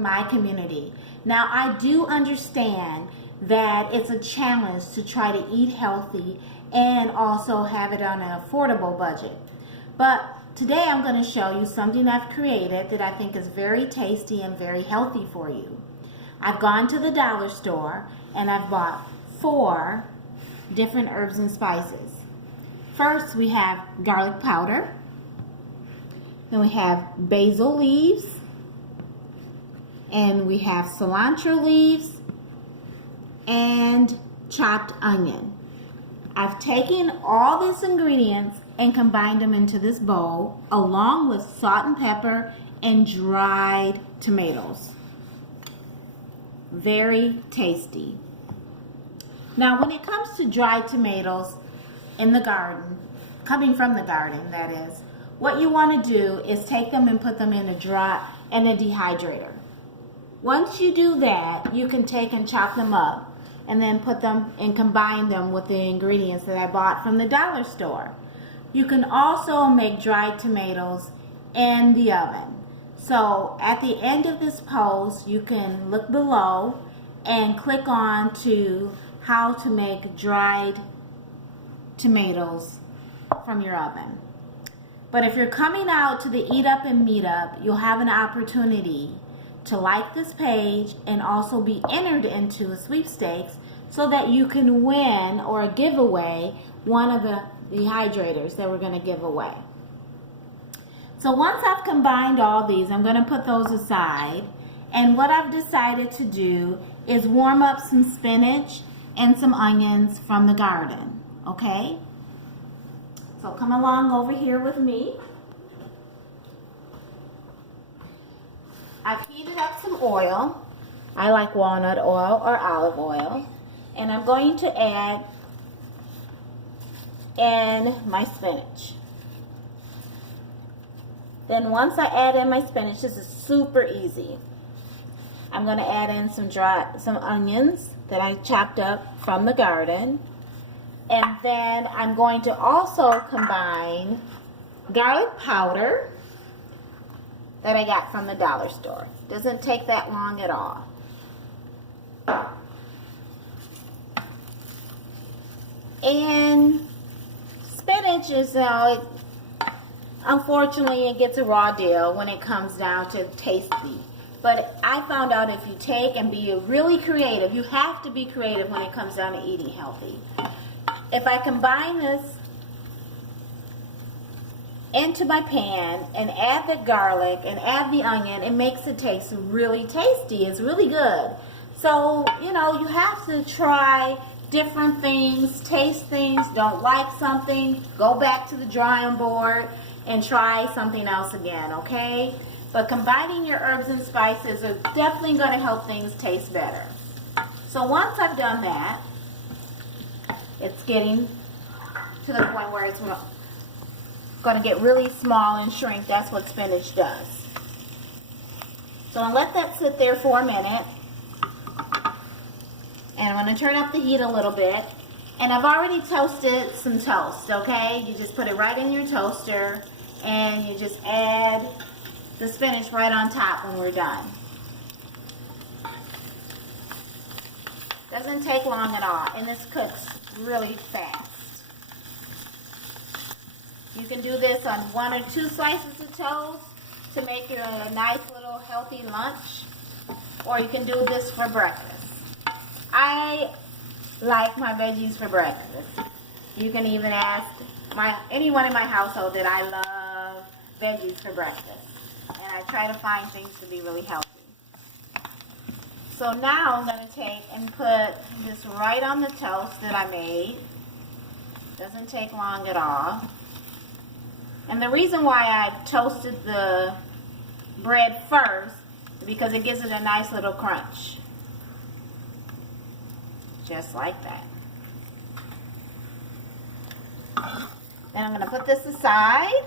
my community. Now, I do understand that it's a challenge to try to eat healthy and also have it on an affordable budget. But today I'm going to show you something I've created that I think is very tasty and very healthy for you. I've gone to the dollar store and I've bought 4 different herbs and spices. First, we have garlic powder. Then we have basil leaves. And we have cilantro leaves and chopped onion. I've taken all these ingredients and combined them into this bowl along with salt and pepper and dried tomatoes. Very tasty. Now, when it comes to dried tomatoes in the garden, coming from the garden, that is, what you want to do is take them and put them in a dehydrator. Once you do that, you can take and chop them up and then put them and combine them with the ingredients that I bought from the dollar store. You can also make dried tomatoes in the oven. So at the end of this post, you can look below and click on to how to make dried tomatoes from your oven. But if you're coming out to the Eat Up and Meet Up, you'll have an opportunity to like this page and also be entered into a sweepstakes so that you can win or give away one of the dehydrators that we're going to give away. So once I've combined all these, I'm going to put those aside, and what I've decided to do is warm up some spinach and some onions from the garden. Okay, so come along over here with me. I've heated up some oil. I like walnut oil or olive oil. And I'm going to add in my spinach. Then once I add in my spinach, this is super easy. I'm going to add in some onions that I chopped up from the garden. And then I'm going to also combine garlic powder that I got from the dollar store. Doesn't take that long at all. And spinach is, unfortunately, it gets a raw deal when it comes down to tasty. But I found out if you take and be really creative, you have to be creative when it comes down to eating healthy. If I combine this into my pan and add the garlic and add the onion, it makes it taste really tasty. It's really good. So, you have to try different things, taste things. Don't like something, go back to the drawing board and try something else again, okay? But combining your herbs and spices are definitely going to help things taste better. So once I've done that, it's getting to the point where it's going to get really small and shrink. That's what spinach does. So I'll let that sit there for a minute. And I'm going to turn up the heat a little bit. And I've already toasted some toast, okay? You just put it right in your toaster and you just add the spinach right on top when we're done. Doesn't take long at all, and this cooks really fast. You can do this on 1 or 2 slices of toast to make it a nice little healthy lunch, or you can do this for breakfast. I like my veggies for breakfast. You can even ask anyone in my household that I love veggies for breakfast, and I try to find things to be really healthy. So now I'm going to take and put this right on the toast that I made. Doesn't take long at all. And the reason why I toasted the bread first is because it gives it a nice little crunch. Just like that. Then I'm going to put this aside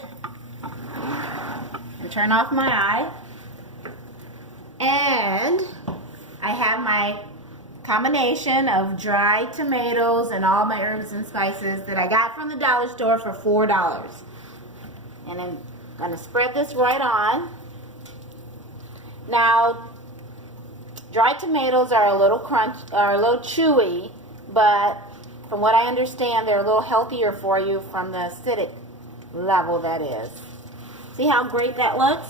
and turn off my eye. And I have my combination of dried tomatoes and all my herbs and spices that I got from the dollar store for $4. And I'm going to spread this right on. Now, Dried tomatoes are a little chewy, but from what I understand, they're a little healthier for you from the acidic level, that is. See how great that looks?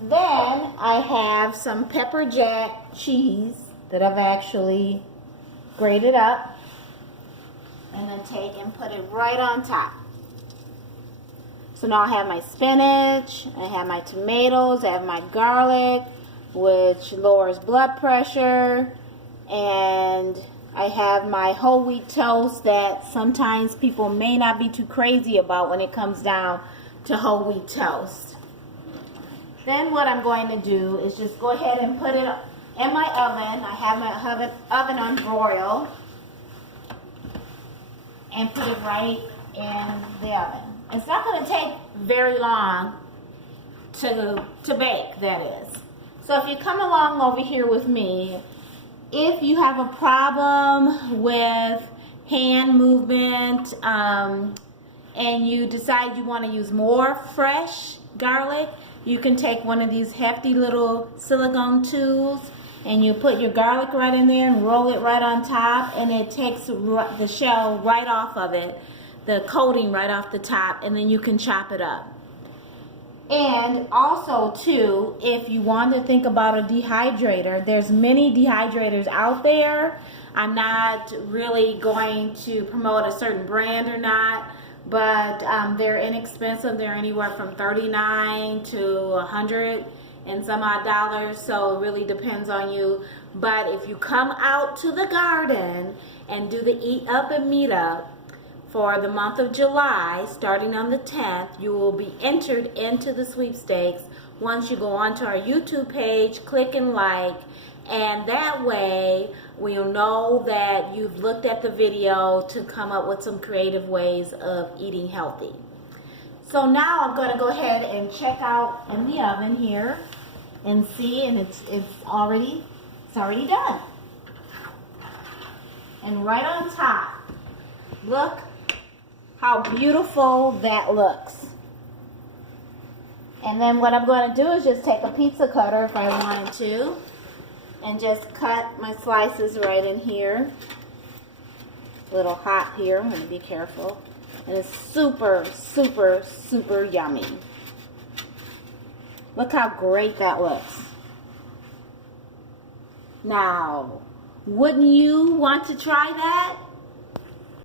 Then I have some pepper jack cheese that I've actually grated up and then take and put it right on top. So now I have my spinach, I have my tomatoes, I have my garlic, which lowers blood pressure, and I have my whole wheat toast that sometimes people may not be too crazy about when it comes down to whole wheat toast. Then what I'm going to do is just go ahead and put it in my oven. I have my oven on broil, and put it right in the oven. It's not going to take very long to bake, that is. So if you come along over here with me, if you have a problem with hand movement and you decide you want to use more fresh garlic, you can take one of these hefty little silicone tools and you put your garlic right in there and roll it right on top, and it takes the shell right off of it, the coating right off the top, and then you can chop it up. And also too, if you want to think about a dehydrator, there's many dehydrators out there. I'm not really going to promote a certain brand or not, but they're inexpensive. They're anywhere from $39 to $100 and some odd dollars, so it really depends on you. But if you come out to the garden and do the Eat Up and Meet Up for the month of July, starting on the 10th, you will be entered into the sweepstakes once you go onto our YouTube page, click and like, and that way we'll know that you've looked at the video to come up with some creative ways of eating healthy. So now I'm going to go ahead and check out in the oven here and see, and it's already done. And right on top, look how beautiful that looks. And then what I'm going to do is just take a pizza cutter if I wanted to and just cut my slices right in here. A little hot here, I'm going to be careful. And it's super, super, super yummy. Look how great that looks. Now, wouldn't you want to try that?